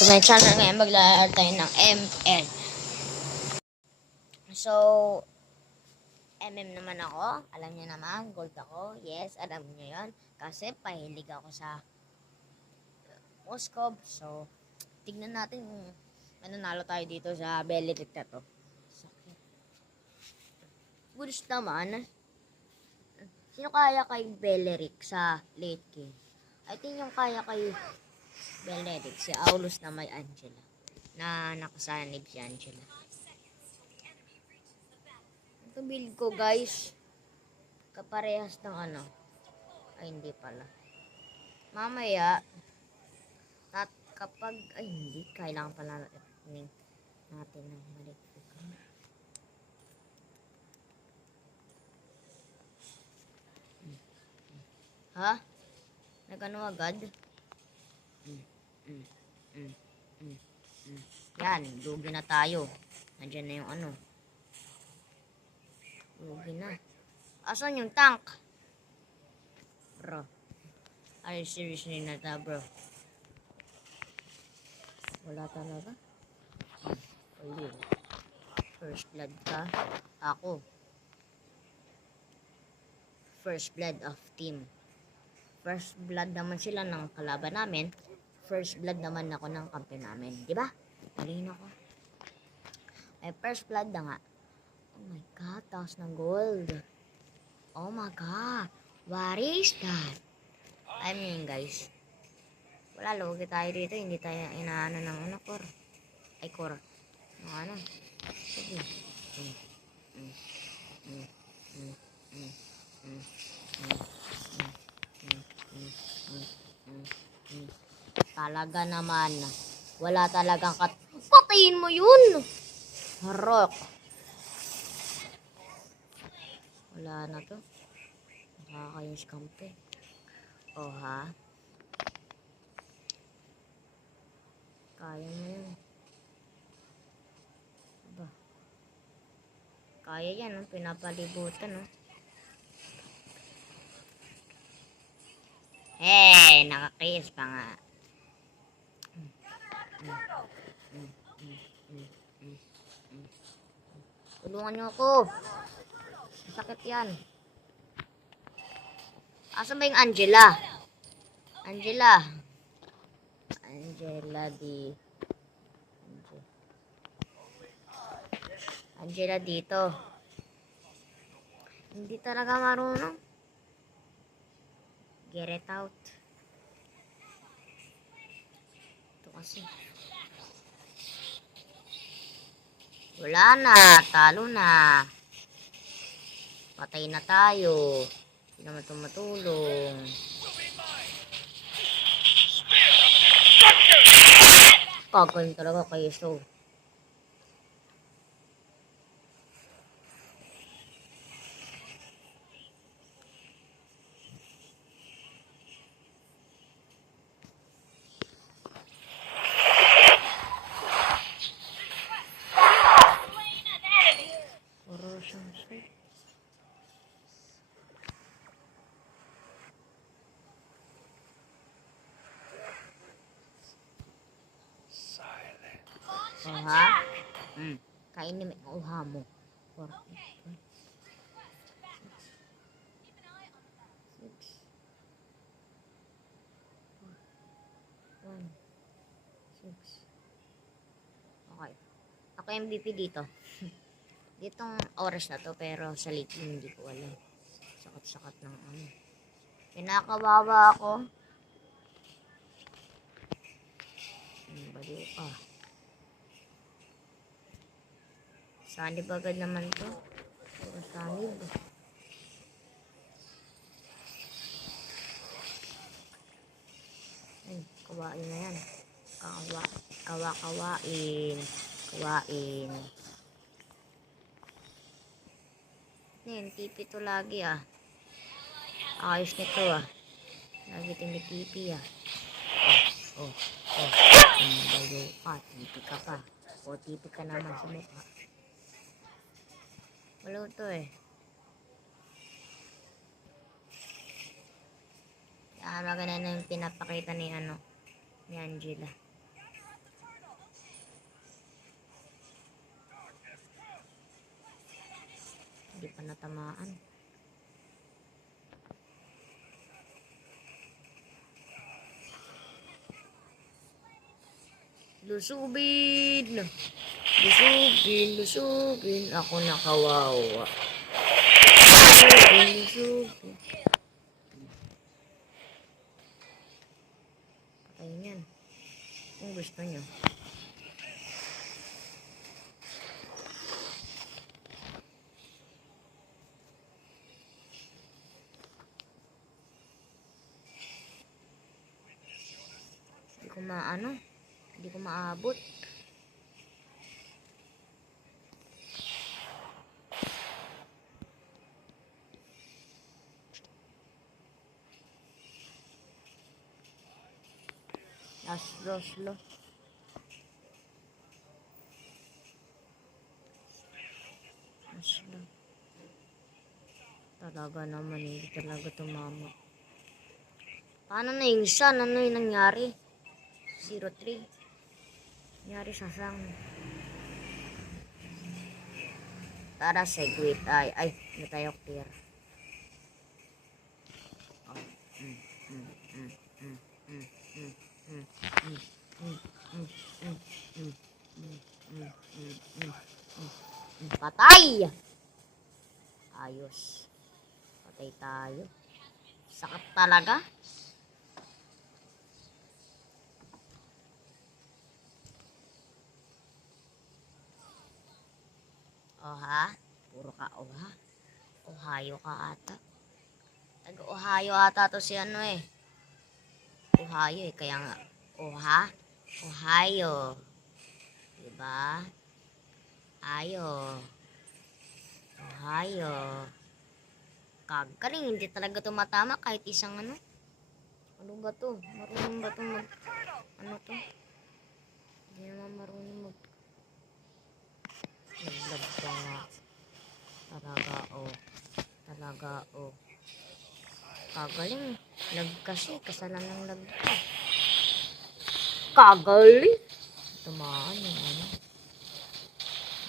May channel ngayon, maglalaro tayo ng ML. So, MM naman ako. Alam niyo naman, gold ako. Yes, alam niyo yun. Kasi pahilig ako sa Moscow. So, tignan natin kung mananalo tayo dito sa Beleric na to. Sakit. Goods naman. Sino kaya kay Beleric sa late game? I think yung kaya kay Beleric, si Aulus na may Angela. Na nakasanib si Angela. Ito build ko guys. Kaparehas ng ano. Ay hindi pala. Mamaya. Kapag, ay hindi. Kailangan pala natin ng balik. Ha? Nagano agad? Yan, lugi na tayo. Nandiyan na yung ano. Lugi na. Asan yung tank? Bro. Are you seriously na ta, bro? Wala talaga. Ayun. First blood ka. Ako. First blood of team. First blood naman sila ng kalaban namin. First blood naman ako ng kampiyon namin. Diba? Malino ko. Ay, first blood na nga. Oh my God, taas ng gold. Oh my God. What is that? I mean, guys. Wala, lugi tayo dito. Hindi tayo inaano ng ano, core. Ay, core. Ng ano. Sige. Talaga naman. Wala talagang patayin mo yun! Harok. Wala na to. Nakakayos kampe. Oh ha? Kaya mo yun. Aba. Kaya yan, no? Pinapalibutan, no? Hey, nakakayos pa nga. Tulungan niyo ako. Sakit yan. Asan ba yung Angela? Angela dito. Hindi talaga marunong. Get it out. Ito kasi. Wala na. Talo na. Patay na tayo. Hindi naman tumatulong. Kagaling talaga kayo, so. Oh, ha? Kainin mo yung uha mo. 4, 8, 6. Okay. Ako MVP dito. Ditong oras na to, pero sa late hindi ko alam. Sakat-sakat ng ano. Kinakawawa ako. Baliw ka. Sanib agad naman to. Sanib. Ay, kawain na yan. Kawain. Yan, tipi to lagi ah. Ayos nito ah. Lagi tinitipi ah. Oh. Baliw ka. Tipi ka pa. O, tipi ka naman sa mukha. Wala to eh. Maganda na yung pinapakita ni Angela. matamaan. Lusubin! Lusubin! Ako nakawawa. Lusubin. Patayin yan. Kung gusto nyo. Hindi ko maabot. Slow. Talaga naman, hindi talaga tumama. Paano na yung isa? Ano yung nangyari? 0-3. Nangyari sa sang. Tara, segue tayo. Ay, hindi tayo clear. Patay! Ayos. Patay tayo. Sakit talaga. Oha? Puro ka oha? Ohio ka ata. Taga-Ohio ata to si ano eh. Ohio eh. Kaya nga. Oha? Ohio. Diba? Ohio. Kagaling. Hindi talaga tumatama kahit isang ano. Ano ba to? Marunong ba to mag... Ano to? Hindi naman marunong mag... Naglag ka nga. Talaga oh. Kagaling. Lag kasi. Kasalan ng lag ka. Kagaling. Tumaan yung ano.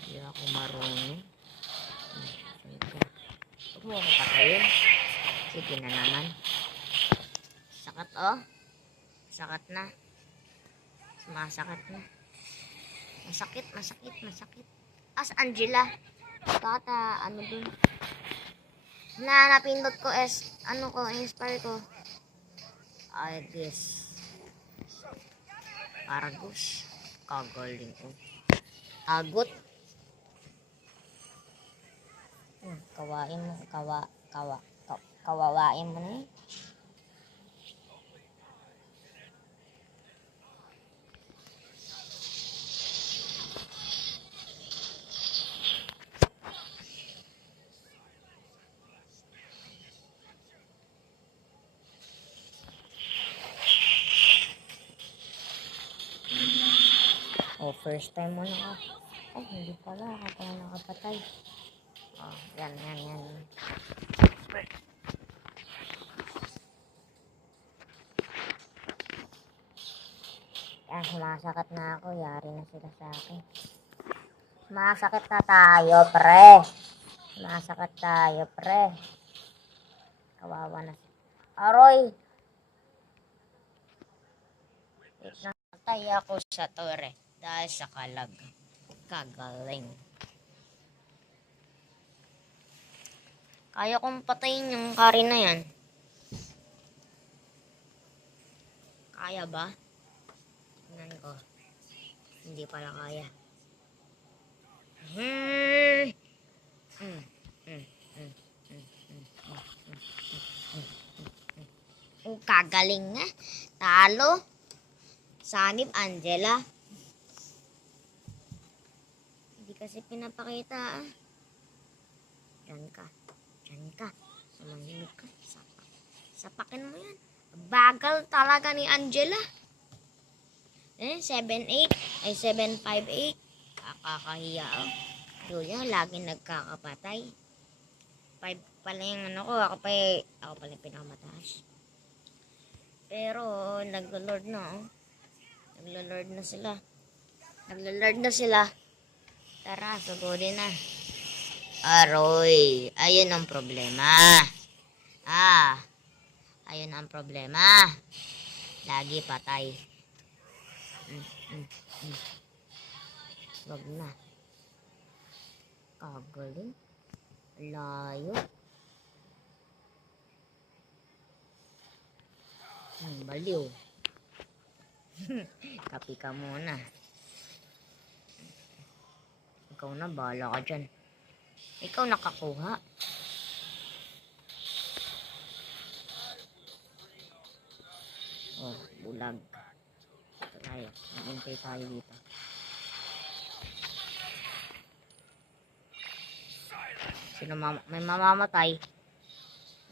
Hindi ako marunong. Huwag mo ako patayin. Sige na naman. Sakat oh. Sakat na. Sumasakit na. Masakit. As Angela. Bata, ano dun? Napindot ko inspire ko. I guess. Argus. Kagaling ko. Agot. Kawain mo. Kawawain mo na eh. Oh, first time mo na ay, hindi pala. Ako pala nakapatay. Oh, yan. Yan, sumasakit na ako. Yari na sila sa akin. Sumasakit na tayo, pre. Kawawa na siya. Aroy! Patay ako sa tore dahil sa kalag. Kagaling. Kaya kong patayin yung kari na yan. Kaya ba? Tingnan ko. Hindi pala kaya. Ang kagaling nga. Talo. Sanib Angela. Hindi kasi pinapakita. Diyan ka. Sumahimik ka. Sapakin mo yan. Bagal talaga ni Angela. 7-8. Ay 7-5-8. Kakakahiya oh. Julia, lagi nagkakapatay. 5 pala yung ano ko. Ako pala yung pinakamataas. Pero, nag-lord na oh. Naglo-lord na sila. Tara, sugodin na. Aroy, ayun ang problema. Ah, ayun ang problema. Lagi patay. Mm, mm, mm. Wag na. Kagaling. Layo. Baliw. Kapi ka muna. Ikaw na, bahala ka dyan. Ikaw nakakuha. Oh, bulag. Ito tayo. Maghintay tayo dito. May mamamatay.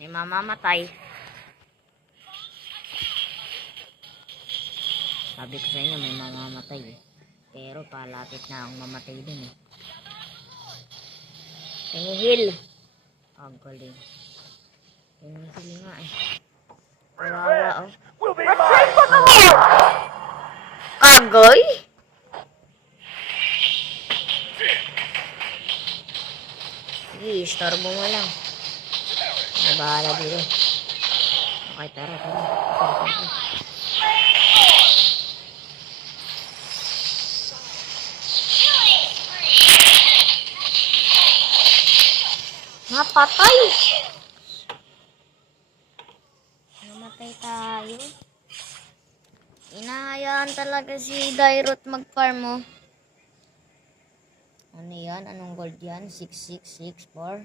May mamamatay. Sabi ko sa inyo, may mamamatay eh. Pero palapit na akong mamatay din eh. Pinihil. Ang galing. Pinihil nga eh. Kawawa oh. Kagoy? Sige, istorbo mo lang. Nabahala dito. Okay, tara. Napatay! Namatay tayo. Inahayaan talaga si Dairot mag-farm mo. Ano yan? Anong gold yan? 6664.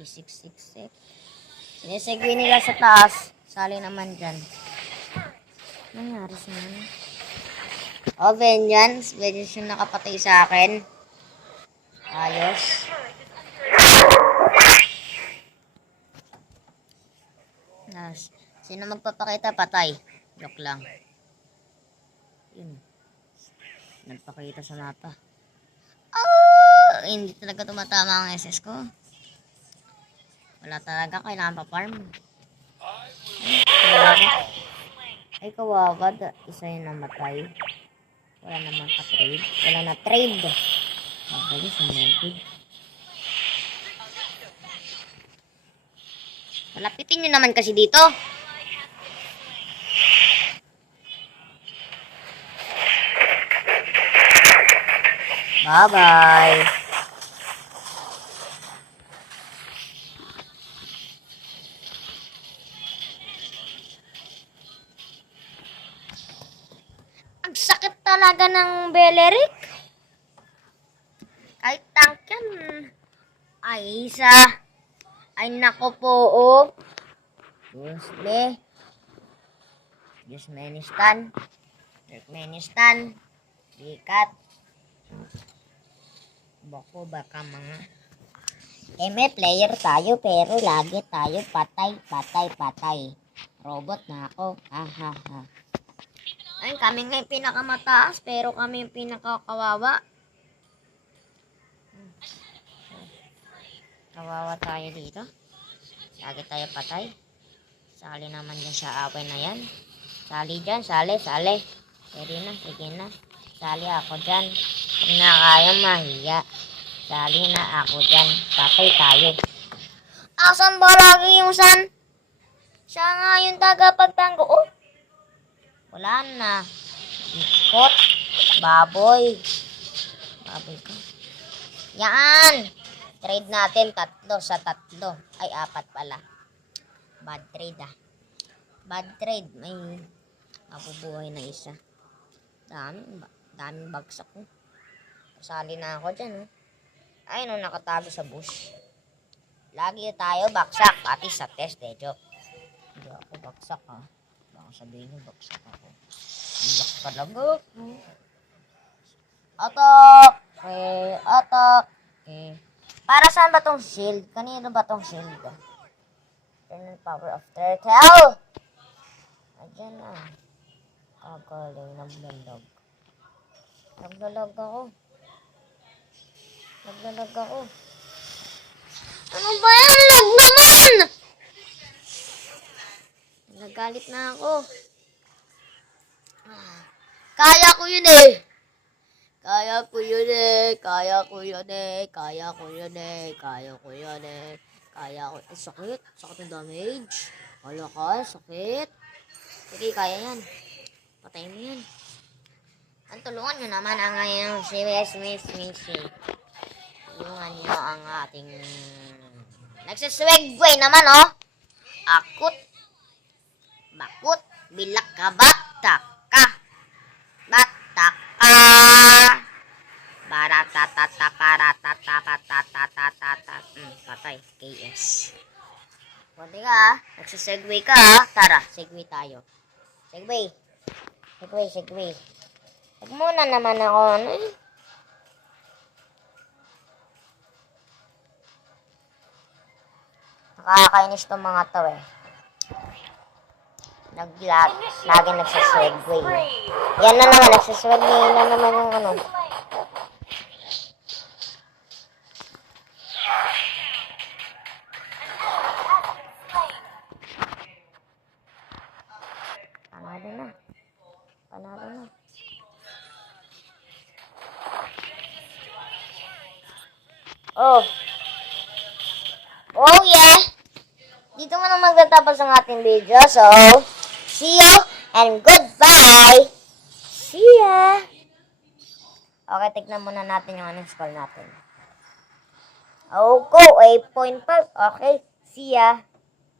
E666. Sinisegwi nila sa taas. Sali naman dyan. Nangyari sa ano? Oh, Vengeance. Vengeance yung nakapatay sa akin. Ayos. Sino magpapakita? Patay. Joke lang. Yun. Nagpakita sa mapa. Hindi talaga tumatama ang SS ko. Wala talaga. Kailangan pa farm. Ay, kawawa. Isa yung namatay. Wala naman ka-trade. Wala na trade. Mabali sa mortgage. Malapitin nyo naman kasi dito. Bye-bye. Ang sakit talaga ng Beleric. Kahit tank yan. Ay, isa. Ay, nako po, oh. Turkmenistan. Bikat. Baka mga. Player tayo, pero lagi tayo patay. Robot na ako. Ha. Ay, kami nga yung pinakamataas, pero kami yung pinakakawawa. Kawawa tayo dito. Lagi tayo patay. Sali naman yan sa away na yan. Sali dyan, sali. Sige na. Sali ako dyan. Kung na kayang mahiya. Sali na ako dyan. Patay tayo. Asan ba lagi yung san? Siya nga yung tagapagtango. Oh, wala na. Ikot. Baboy ko. Yan. Trade natin 3 sa 3. Ay, 4 pala. Bad trade ah. Bad trade. May mabubuhay na isa. Daming bagsak ko. Kasali na ako dyan. Ay, no, nakatago sa bush. Lagi tayo baksak. Pati sa test eh, joke. Hindi ako baksak ha. Baka sabihin nyo baksak ako. Baksak talaga. Attack. Para saan ba tong shield? Kanino ba tong shield? Turn power of turtle. Ayan na. Kagaling, naglalag. Naglalag ako. Ano ba yan? Lag naman! Nagalit na ako. Kaya ko yun eh. Kaya ko yun eh. Kaya ko yun eh. Kaya ko yun eh. Kaya ko yun eh. Kaya ko. Ay, sakit. Sakit ng damage. Wala ka. Sakit. Sige, kaya yan. Patay mo yan. Ang tulungan nyo naman ang ngayon si Miss. Tulungan nyo ang ating nagsiswegway naman, oh. Akut. Bakut. Bilak ka. Batak ka. Batak ka. Baratata. Patay. KS. Kunti ka, ah. Nagsisegway ka, ah. Tara, segway tayo. Segway. Huwag muna naman ako. Nakakainis tong mga to eh. Lagi nagsasegway. Yan na naman, nagsasegway na naman yung ano. Panalo na. Oh yeah! Dito mo na magtatapos ang ating video. So, see you and goodbye! See ya! Okay, tignan muna natin yung anong score natin. Oh, go! 8.5. Okay, see ya!